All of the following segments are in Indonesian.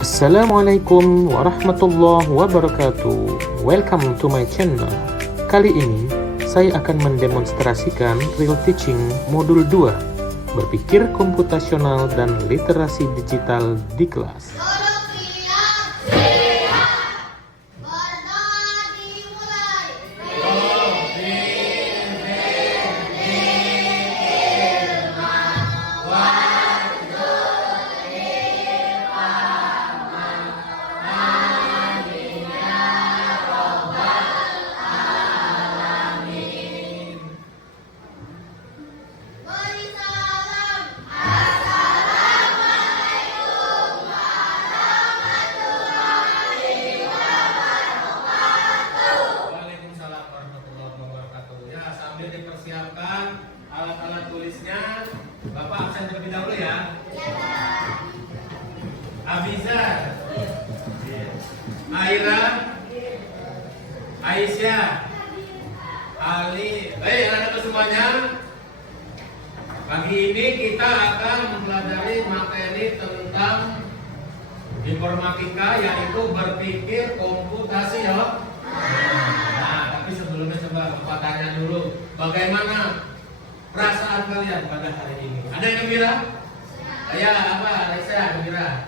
Assalamualaikum warahmatullahi wabarakatuh. Welcome to my channel. Kali ini saya akan mendemonstrasikan Real Teaching Modul 2, Berpikir Komputasional dan Literasi Digital di Kelas. Dipersiapkan alat-alat tulisnya. Bapak absen terlebih dahulu ya. Abiza, Aira, Aisyah, Ali. Baik, anak-anak semuanya. Pagi ini kita akan mempelajari materi tentang informatika, yaitu berpikir komputasi ya. Nah, tapi sebelumnya coba Bapak tanya dulu, bagaimana perasaan kalian pada hari ini? Ada yang gembira? Ya, apa? Raisa, gembira.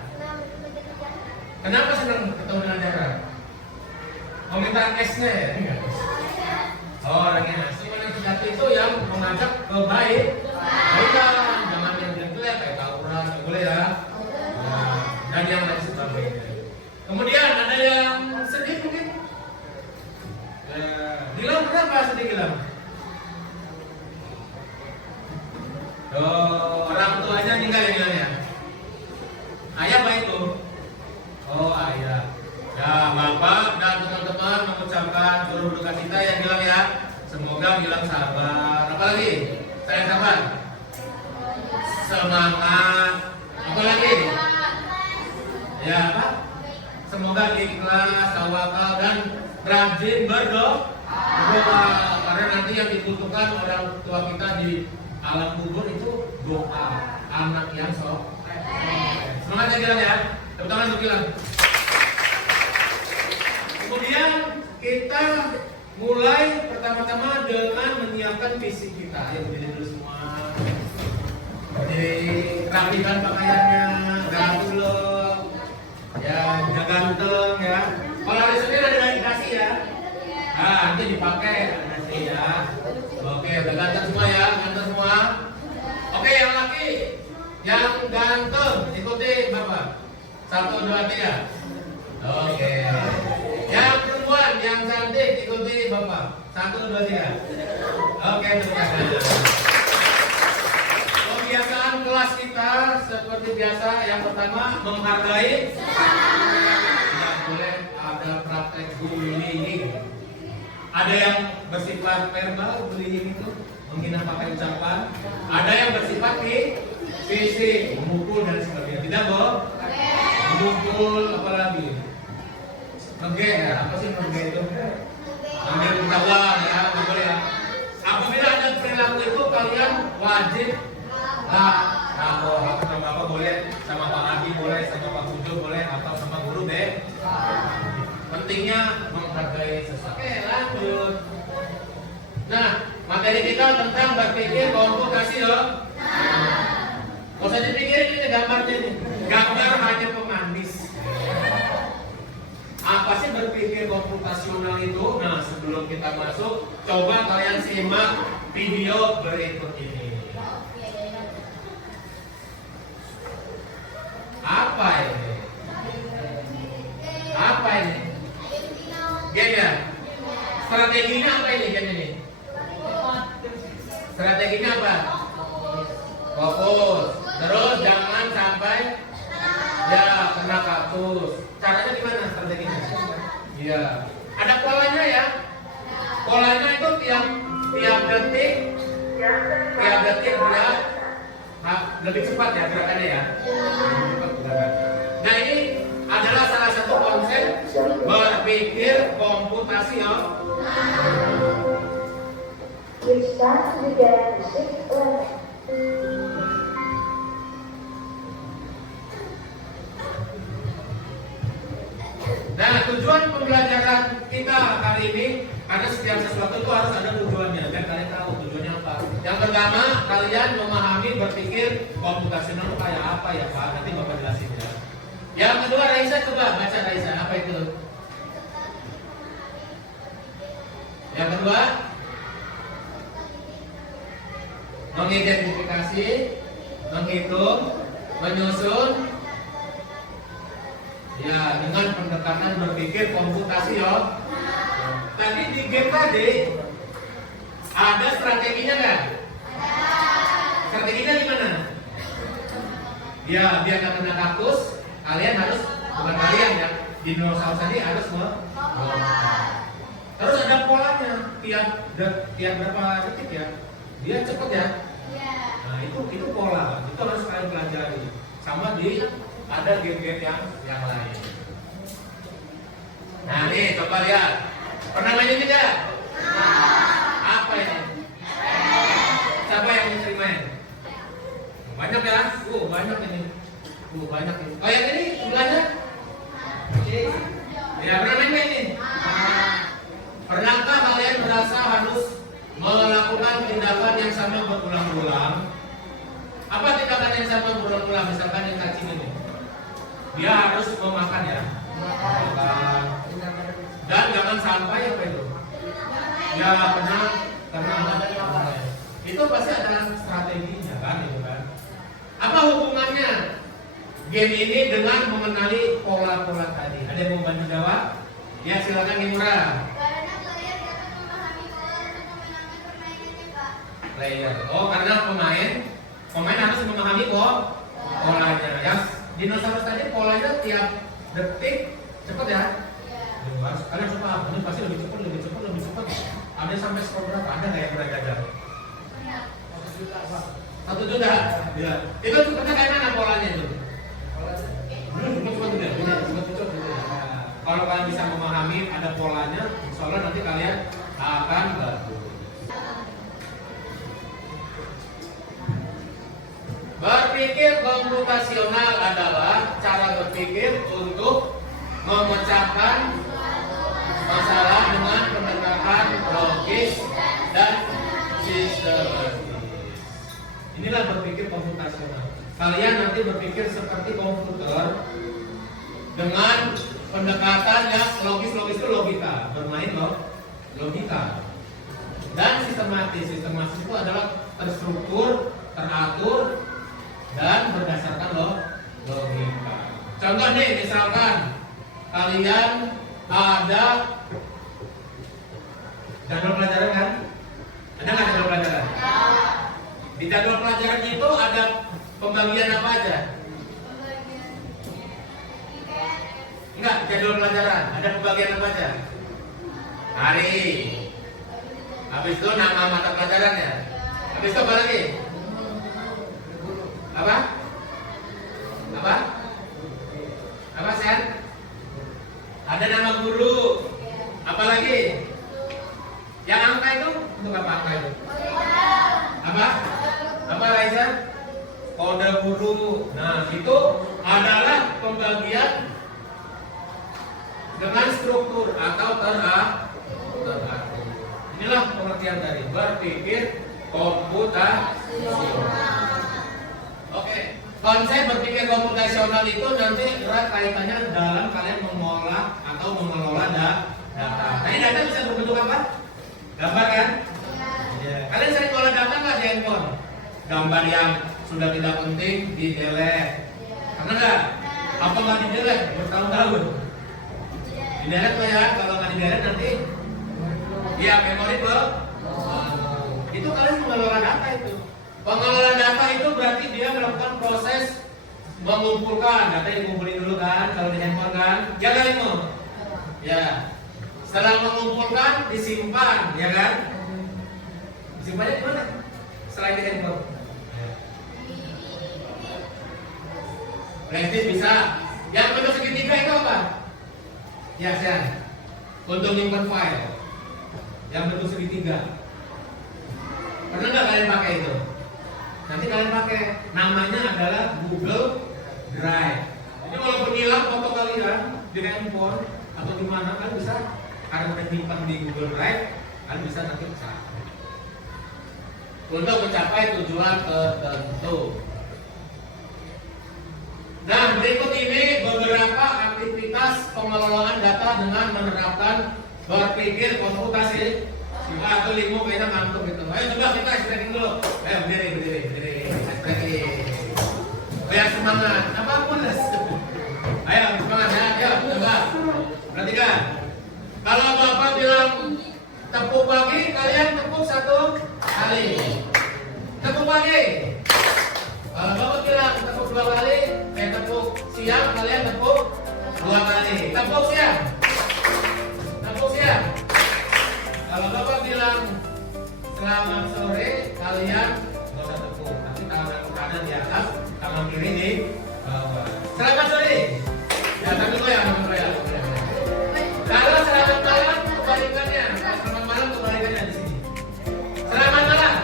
Kenapa senang ketemu dengan Dara? Mau minta esnya ya? Oh, orangnya. Sebenarnya sejati itu yang mengajak ke baik. Bukan, jangan yang jelek kayak tawuran, nggak boleh ya. Nah, dan yang lain sebagainya. Kemudian ada yang sedih mungkin? Gilang, kenapa sedih Gilang? Oh, orang tuanya meninggal ya Gilang ya? Ayah apa itu? Oh, ayah. Ya, Bapak dan teman-teman mengucapkan turut berduka cita ya Gilang ya. Semoga Gilang sabar. Apa lagi? Saya sabar. Semangat. Apa lagi? Ya, apa? Semoga ikhlas, tawakal dan rajin berdoa. Karena nanti yang dibutuhkan orang tua kita di alam kubur itu doa. Anak yang sok. Semangat ya Gilang ya. Tepuk tangan untuk Gilang. Kemudian kita mulai pertama-tama dengan menyiapkan fisik kita. Ayo berdiri dulu semua. Dirapikan pakaiannya, ganti dulu. Ya, udah ganteng ya. Kalau hari Senin ada dikasih ya. Nah, nanti dipakai nasi ya. Oke, udah ganteng semua ya, ganteng semua. Oke, yang laki, yang ganteng ikuti Bapak. 1, 2, 3. Oke. Yang perempuan, yang cantik ikuti Bapak. 1, 2, 3. Oke, terima kasih. Kebiasaan kelas kita seperti biasa. Yang pertama, menghargai. Tidak boleh ada praktek bullying. Ada yang bersifat verbal, bullying itu menghina pakai ucapan. Ada yang bersifat fisik, memukul dan sebagainya. Tidak boleh. Memukul apalagi? Nge ya, apa sih nge itu? Ambil ketahuan ya, nggak boleh ya. Apabila ada perilaku itu kalian wajib sama apa boleh, sama Pak Adi boleh, sama Pak Pujo boleh, atau sama guru deh. Pentingnya menghargai sesuatu. Oke, lanjut. Nah, materi kita tentang berpikir komputasi loh. Kalau saya dipikirin ini gambarnya nih. Gambar hanya pemanis. Apa sih berpikir komputasional itu? Nah, sebelum kita masuk, coba kalian simak video berikut ini. Apa ini? Apa ini? Game ya? Strateginya apa ini game ini? Strateginya apa? Fokus. Terus jangan sampai ya kena kaktus. Caranya gimana strateginya? Iya. Ada polanya ya? Polanya itu tiap detik dia lebih cepat ya gerakannya ya. Nah, ini adalah salah satu konsep berpikir komputasi ya. Which starts to get the 6th level. tujuan pembelajaran kita kali ini, karena setiap sesuatu itu harus ada tujuannya, dan kalian tahu tujuannya apa. Yang pertama, kalian memahami berpikir komputasional itu kayak apa ya Pak, nanti Bapak jelasin ya. Yang kedua, Raisa, coba baca Raisa, apa itu? Yang kedua, mengidentifikasi, menghitung, menyusun, ya dengan pendekatan berpikir komputasi ya. Tadi di game tadi ada strateginya kan? Strateginya gimana? Ya biar nggak kena kaktus, kalian harus, bukan kalian ya, dinosaurus tadi harus terus ada polanya, tiap berapa detik ya, dia cepet ya. Nah itu pola, itu harus kalian pelajari. Sama di ada game-game yang lain. Nah nih coba lihat, pernah main ini tidak? Apa ini? Siapa yang sering main? Banyak ya? Banyak ini. Banyak ini. Oh yang ini sebelahnya? Ya pernah main ini? Pernahkah kalian merasa harus melakukan tindakan yang sama berulang-ulang? Apa tindakan yang sama berulang-ulang? Misalkan yang cacing ini, dia harus memakan ya, dan jangan sampai apa itu? Ya benar, karena itu pasti ada strateginya kan, itu kan? Apa hubungannya game ini dengan mengenali pola-pola tadi? Ada yang mau bantu jawab? Ya silakan Imra. Player. Oh karena pemain harus memahami polanya. Yang dinosaurus tadi polanya tiap detik cepet ya. Kalian harus paham, ini pasti lebih cepat. Ada sampai skor berapa? Ada nggak yang pernah gagal? 1 juta. Ya. Itu cepetnya kayak mana polanya itu? Cepet. Kalau kalian bisa memahami ada polanya, insya Allah nanti kalian akan bagus. Berpikir komputasional adalah cara berpikir untuk memecahkan masalah dengan pendekatan logis dan sistematis. Inilah berpikir komputasional. Kalian nanti berpikir seperti komputer dengan pendekatan yang logis itu logika, bermain logika. Dan sistematis itu adalah terstruktur, teratur, dan berdasarkan logika. Contoh nih, misalkan kalian ada jadwal pelajaran kan? Ada nggak jadwal pelajaran? Di jadwal pelajaran itu ada pembagian apa aja? Enggak, jadwal pelajaran ada pembagian apa aja? Hari. Habis itu nama mata pelajaran ya. Habis itu apa lagi? Apa Sen? Ada nama guru. Apa lagi? Yang angka itu untuk apa angka itu? Apa Raisa? Kode guru. Nah itu adalah pembagian dengan struktur atau teratur. Inilah pengertian dari berpikir komputasional. Oke, konsep berpikir komputasional itu nanti erat kaitannya dalam kalian mengolah atau mengelola data. Nah, ini data bisa berbentuk apa? Gambar kan? Ya. Kalian sering ngolah data nggak di handphone? Gambar yang sudah tidak penting di delete. Karena nggak? Apa nggak di delete? Bertahun-tahun. Di delete tuh ya, kalau nggak di delete nanti, ya memori itu kalian mengelola data itu. Pengelola data itu berarti dia melakukan proses mengumpulkan data yang dikumpulin dulu kan, kalau di handphone kan, ya kan itu. Ya, setelah mengumpulkan disimpan, ya kan? Disimpannya di mana? Selain di handphone. Flash bisa. Yang bentuk segitiga itu apa? Ya, Sen. Untuk menyimpan file. Yang bentuk segitiga. Pernah nggak kalian pakai itu? Nanti kalian pakai, namanya adalah Google Drive. Ini walaupun hilang foto kalian di handphone, atau gimana kan bisa, karena menyimpan di Google Drive kan bisa nanti cari untuk mencapai tujuan tertentu. Nah, berikut ini beberapa aktivitas pengelolaan data dengan menerapkan berpikir komputasi. Atau limo kayaknya ngantuk gitu. Ayo coba kita stretching dulu. Ayo berdiri. Stretching. Biar semangat. Apapun lah. Ayo semangat ya. Ayo coba. Perhatikan. Kalau Bapak bilang tepuk pagi, kalian tepuk 1 kali. Tepuk pagi. Kalau Bapak bilang tepuk 2 kali, tepuk siang, kalian tepuk 2 kali. Tepuk siang. Tepuk siang. Kalau Bapak bilang selamat sore, kalian nggak usah tepuk, tapi tangan kanan di atas, tangan kiri di bawah. Selamat sore. Ya, tapi gue yang nomor ya. Kalau selamat malam kebalikannya, kalau selamat malam kebalikannya di sini. Selamat malam.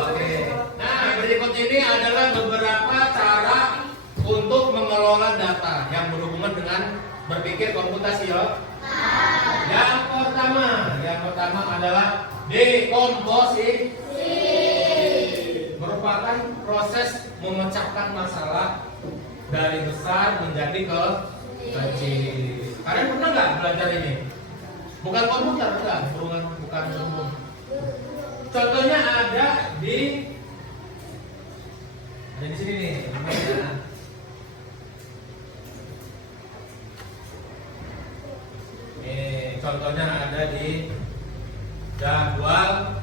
Oke. Nah, berikut ini adalah beberapa cara untuk mengelola data yang berhubungan dengan berpikir komputasi ya. Yang pertama adalah dekomposisi. Merupakan proses memecahkan masalah dari besar menjadi kecil. Kalian pernah nggak belajar ini? Bukan komputer, bukan komputer. Contohnya ada di sini nih. Contohnya ada di jadwal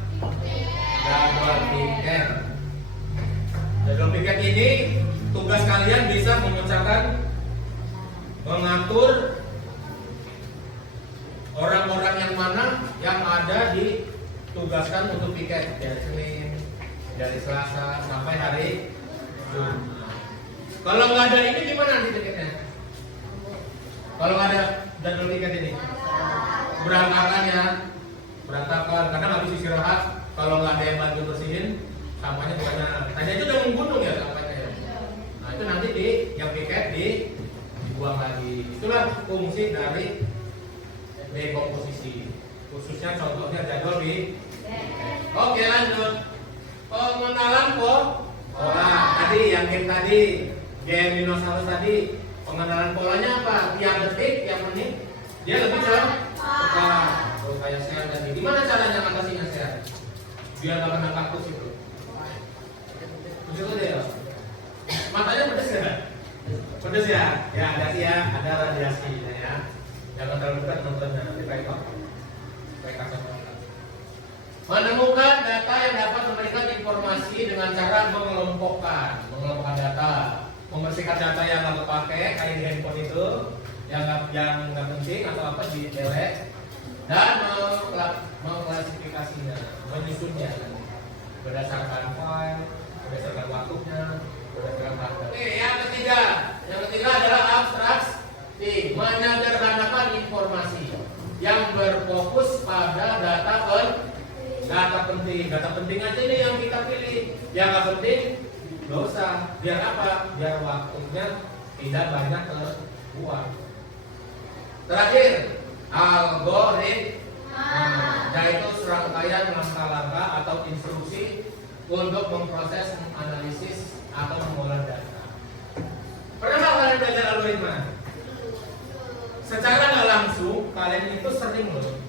tiket. Jadwal tiket ini tugas kalian bisa mengatur orang-orang yang mana yang ada ditugaskan untuk tiket dari Senin, dari Selasa sampai hari Jumat. Kalau nggak ada ini gimana nanti tiketnya? Kalau nggak ada jadwal tiket ini? Berantakan karena habis istirahat, kalau nggak ada yang bantu bersihin sampahnya bukannya tanya itu udah menggunung ya sampahnya ya. Nah itu nanti yang tiket dibuang lagi. Itulah fungsi dari dekomposisi, khususnya contohnya jadwal di. Oke, lanjut. Pengenalan pola tadi yang game tadi, game dinosaurus tadi, pengenalan polanya apa? Tiap detik, tiap menit dia lebih cepat. Kayak saya tadi. Gimana caranya ngatasinya saya? Biar gak kena kaktus itu. Begitu deh. Matanya pedes ya? Pedes ya? Ya ada sih ya, ada radiasi ya. Jangan terlalu berat nontonnya, nanti kayak menemukan data yang dapat memberikan informasi dengan cara mengelompokkan data, membersihkan data yang nggak kepake kayak di handphone itu, yang nggak penting atau apa di delete, dan mengklasifikasinya, menyusunnya berdasarkan file, berdasarkan waktunya, berdasarkan harga. Oke, yang ketiga adalah abstraksi, menyederhanakan informasi yang berfokus pada data penting. Data penting aja ini yang kita pilih. Yang nggak penting nggak usah. Biar apa? Biar waktunya tidak banyak terbuang. Terakhir, algoritma, yaitu serangkaian langkah-langkah atau instruksi untuk memproses, menganalisis atau mengolah data. Pernah nggak kalian belajar algoritma? Secara nggak langsung kalian itu sering loh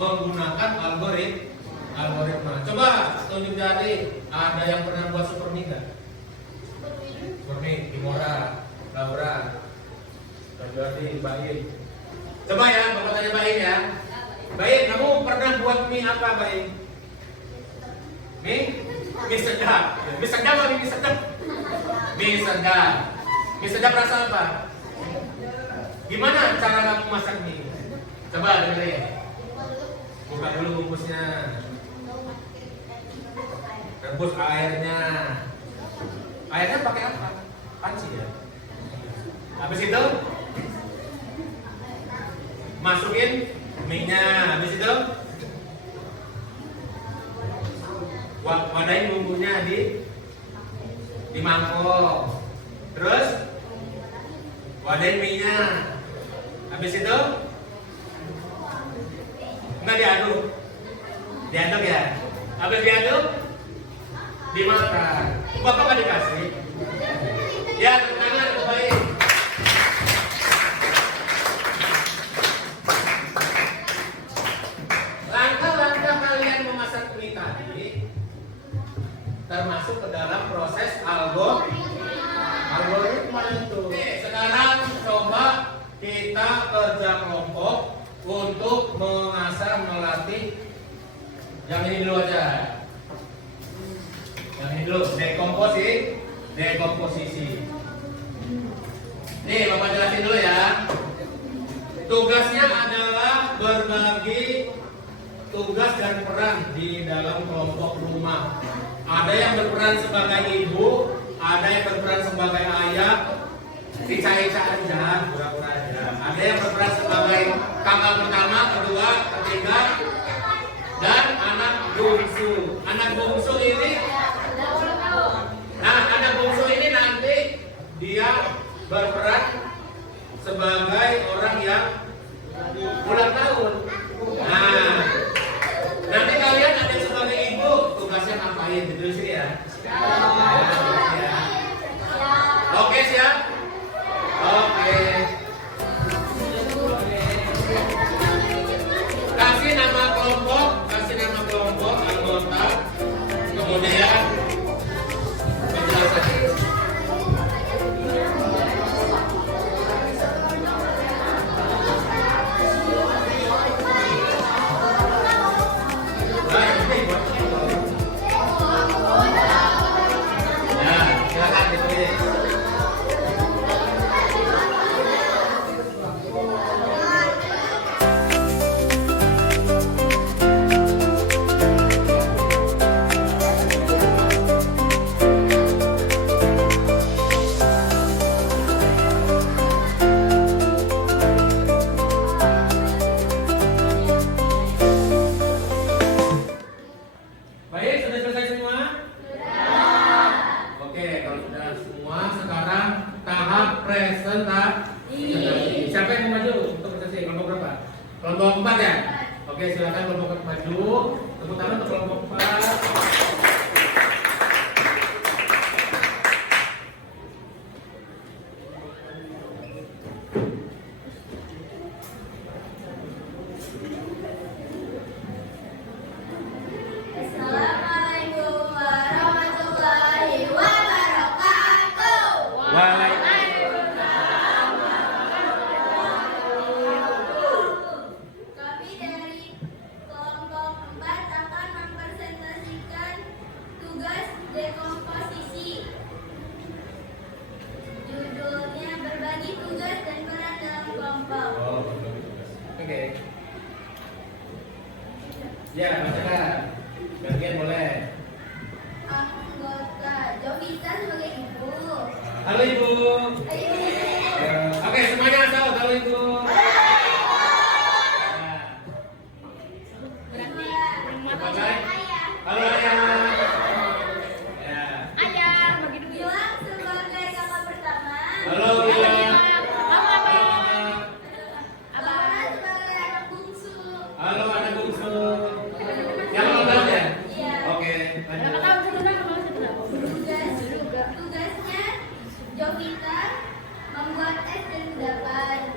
menggunakan algoritma. Coba tunjuk dari ada yang pernah buat Supermi nggak? Supermi, Kimora, Laura, Jordi, Baik. Coba ya, bapak tanya Baik ya. Baik, kamu pernah buat mie apa Baik? Mie sedap. Mie sedap apa mie sedap? Mie sedap. Mie sedap rasa apa? Gimana cara kamu masak mie? Coba dengerin. Buka dulu bungkusnya. Rebus airnya. Airnya pakai apa? Panci ya. Habis itu masukin mie-nya. Habis itu wadahin bumbunya di mangkok. Terus wadahin mie-nya. Habis itu nggak diaduk. Diaduk ya. Habis diaduk dimakan. Bapak nggak dikasih. Ya, tangan baik. Langkah-langkah kalian memasak mie tadi termasuk ke dalam proses algoritma itu. Oke, sekarang coba kita kerja kelompok untuk mengasah melatih yang ini dulu aja. Yang ini dulu, dekomposisi. Nih, Bapak jelasin dulu ya. Tugasnya adalah berbagi tugas dan peran di dalam kelompok rumah. Ada yang berperan sebagai ibu, ada yang berperan sebagai ayah, Ica-ica aja, pura-pura aja. Ada yang berperan sebagai kakak pertama, kedua, ketiga, dan anak bungsu. Anak bungsu ini, anak bungsu ini nanti dia berperan sebagai orang yang ulang tahun. Nah, nanti kalian ada sebagai ibu, tugasnya ngapain? Gitu sih ya. Oke, siap? Oke. Kasih nama kelompok anggota, kemudian penjelasan. Siapa yang mau maju untuk presentasi? Kelompok berapa? Kelompok 4 ya? Oke, silakan kelompok 4 maju. Tepuk tangan untuk kelompok 4. Dekomposisi. Judulnya berbagi tugas dan peran dalam kelompok. Oke. Ya, bacakan. Bagian boleh. Anggota Jovita sebagai ibu. Halo Ibu. Oke, semuanya tahu halo Ibu. Halo Ayah. Halo, halo anak bungsu. Yang mau tahu ya? Iya. Oke, lanjut. Tugasnya Jovita membuat es dan kudapan.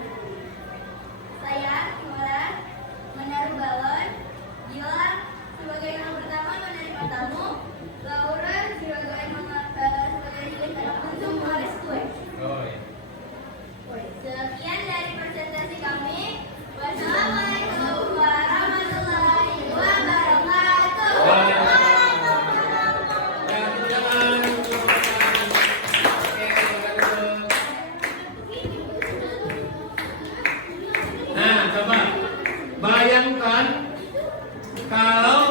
Saya Nora menaruh balon. Gilang sebagai yang pertama menerima tamu. Laura sebagai anak bungsu mengores kue. Oh ya. Sekian dari presentasi kami. Wassalamualaikum warahmatullahi wabarakatuh. Nah, coba bayangkan kalau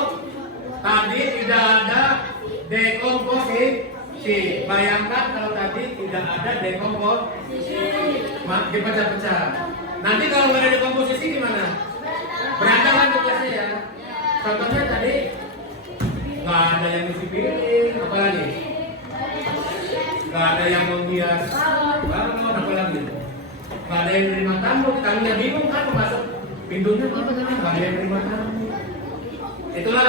tadi tidak ada dekomposisi. Bayangkan kalau tadi tidak ada dekomposisi. Dipecah-pecah. Nanti kalau nggak ada dekomposisi gimana? Berantakan tugasnya ya. Contohnya tadi nggak ada yang ngisi piring, apa lagi? Nggak ada yang menghias balon, apa lagi? Nggak ada ada yang nerima tamu, tamunya bingung kan mau masuk pintunya mana, nggak ada yang nerima tamu. Itulah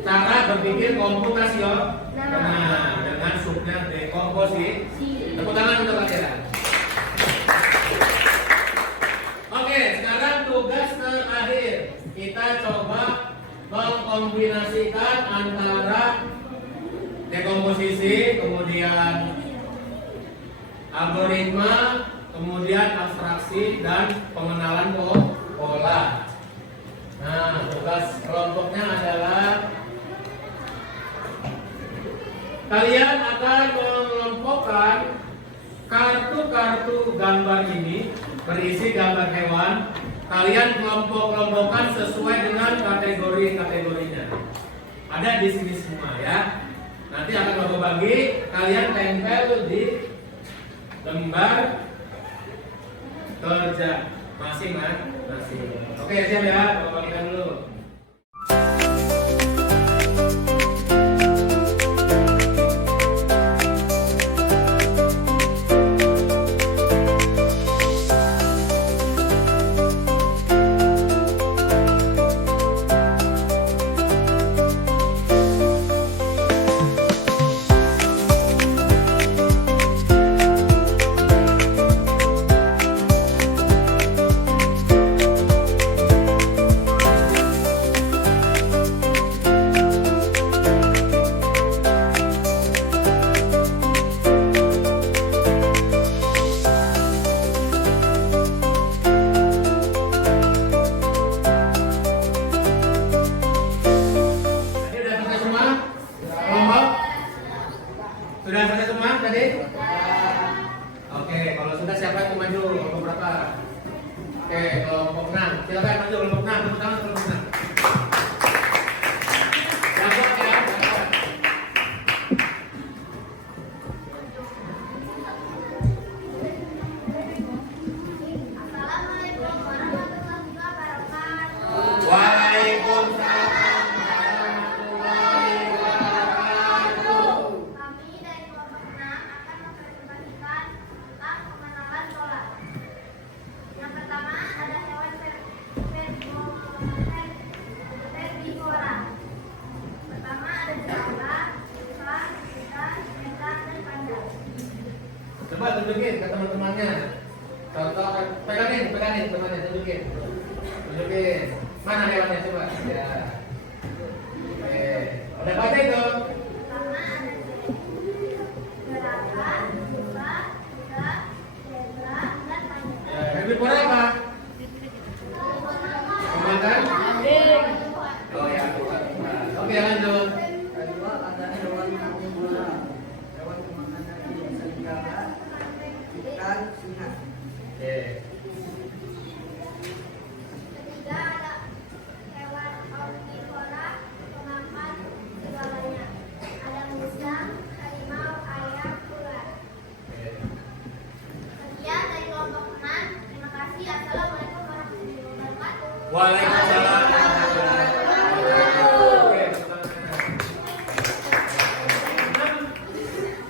cara berpikir komputasional. Nah, dengan subnya dekomposisi. Tepuk tangan untuk kalian. Oke, sekarang tugas terakhir. Kita coba mengkombinasikan antara dekomposisi, kemudian algoritma, kemudian abstraksi dan pengenalan pola. Nah, tugas kelompoknya adalah kalian akan mengelompokkan kartu-kartu gambar ini berisi gambar hewan. Kalian kelompok-kelompokkan sesuai dengan kategori-kategorinya. Ada di sini semua ya. Nanti akan bapak bagi, kalian tempel di lembar kerja masing-masing. Oke, siap ya, bapak bagikan dulu. Sudah selesai semua tadi? Oke, kalau sudah siapa yang mau maju? Kelompok berapa? Oke, kelompok 6. Silakan maju kelompok 6. Tepuk tangan kelompok 6. Dapat ya, dapat. Assalamualaikum warahmatullahi wabarakatuh. Waalaikumsalam. Kami dari kelompok 6 akan mempresentasikan tentang pengenalan pola. Yang pertama ada hewan herbivora. Pertama ada serangga, ular, ikan, ikan, dan panda. Coba tunjukin ke teman-temannya. Contoh, pegangin, temannya, tunjukin. Mana hewannya coba? Ya. Oke, udah baca itu. Pertama ada gerakan, kuda, kuda, zebra, dan panda. Herbivora apa? Makan? Oh ya, oke lanjut. Kedua ada hewan omnivora. Hewan pemakannya ini serigala, ikan, singa. Oke. Ketiga ada hewan omnivora pemakan segalanya. Ada musang, harimau, ayam, ular. Sekian dari kelompok 6. Terima kasih. Assalamualaikum warahmatullahi wabarakatuh. Waalaikumsalam. Oke,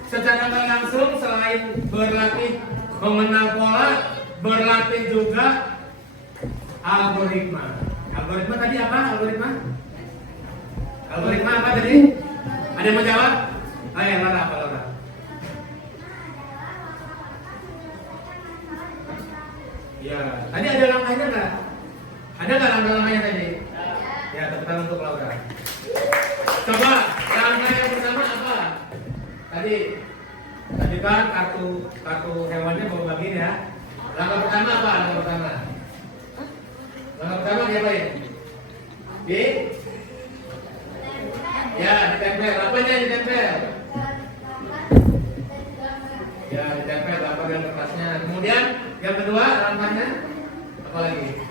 secara nggak langsung selain berlatih mengenal pola, berlatih juga algoritma. Algoritma tadi apa? Algoritma apa tadi? Ada yang mau jawab? Ayo, Laura, apa Laura? Ya, tadi ada langkahnya nggak? Ada nggak langkah-langkahnya tadi? Ya, tepuk tangan untuk Laura. Coba langkah yang pertama apa? Tadi kan kartu hewannya bawa bagiin ya. Langkah pertama apa? Langkah pertama diapain? Ditempel. Apanya ditempel? Ya, ditempel gambar dan kertasnya. Kemudian yang kedua langkahnya apa lagi?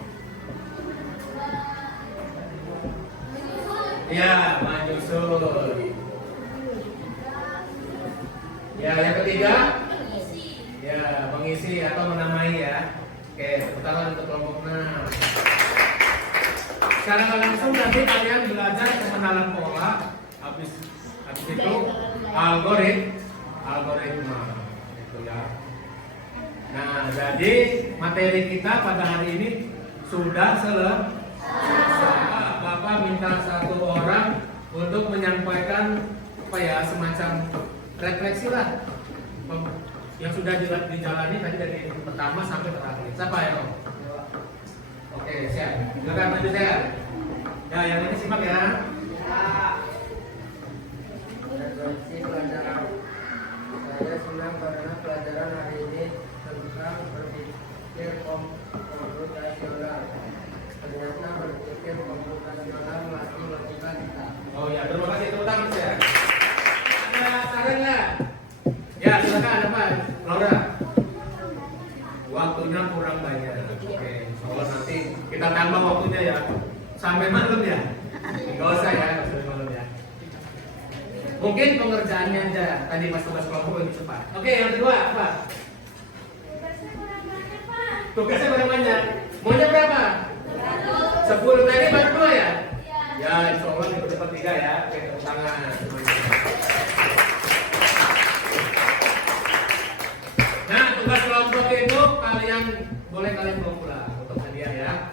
Ya, menyusun. Ya, yang ketiga? Ya, mengisi atau menamai ya. Oke, tepuk tangan untuk kelompok 6. Secara nggak langsung nanti kalian belajar pengenalan pola, habis itu algoritma, itu ya. Nah, Nah, jadi materi kita pada hari ini sudah selesai. Bapak minta satu orang untuk menyampaikan apa ya, semacam refleksi lah yang sudah dijalani tadi dari pertama sampai terakhir. Siapa ya? Oke, siap. Silakan maju saya. Ya, yang ini simak ya. Referensi pelajaran. Saya senang karena pelajaran hari ini tentang berpikir komputasional. Ternyata berpikir komputasional masih melakukan kita. Oh ya, terima kasih, tepuk tangan ya. Ada saran nggak? Ya, silakan apa? Laura. Waktunya kurang banyak. Oke, soalnya nanti kita tambah waktunya ya. Sampai malam ya. Nggak usah ya, nggak usah malam ya. Mungkin pengerjaannya aja. Tadi pas tugas kelompok lebih cepat. Oke, yang kedua apa? Tugasnya kurang banyak. Maunya berapa? 10 tadi baru 2 ya? Ya, insya Allah minggu depan 3 ya. Oke, tepuk tangan. Nah, tugas kelompok itu kalian bawa pulang untuk hadiah ya.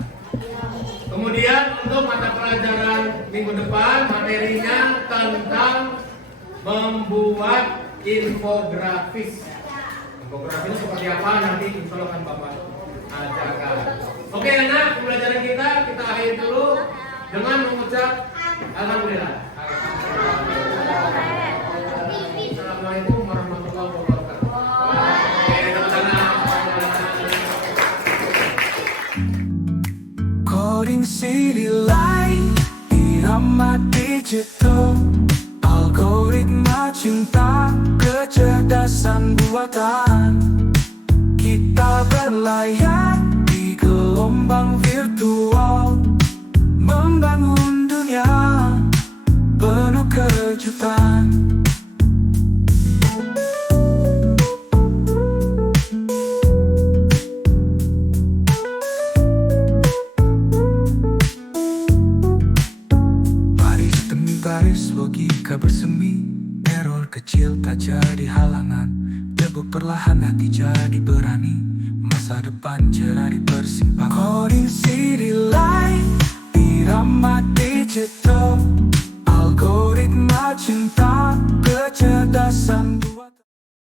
Kemudian untuk mata pelajaran minggu depan materinya tentang membuat infografis. Infografis seperti apa nanti insya Allah akan Bapak ajarkan. Oke anak, pembelajaran kita akhiri dulu dengan mengucap Alhamdulillah. Assalamualaikum warahmatullahi wabarakatuh. Oke, tepuk tangan. Coding City Light, irama digital, algoritma cinta, kecerdasan buatan. Kita berlayar di gelombang virtual, membangun dunia penuh kejutan. Baris logika bersemi, error kecil tak jadi halangan. Debu perlahan hati jadi berani, masa depan cerah di persimpangan. Coding City Light, irama digital, algoritma cinta, kecerdasan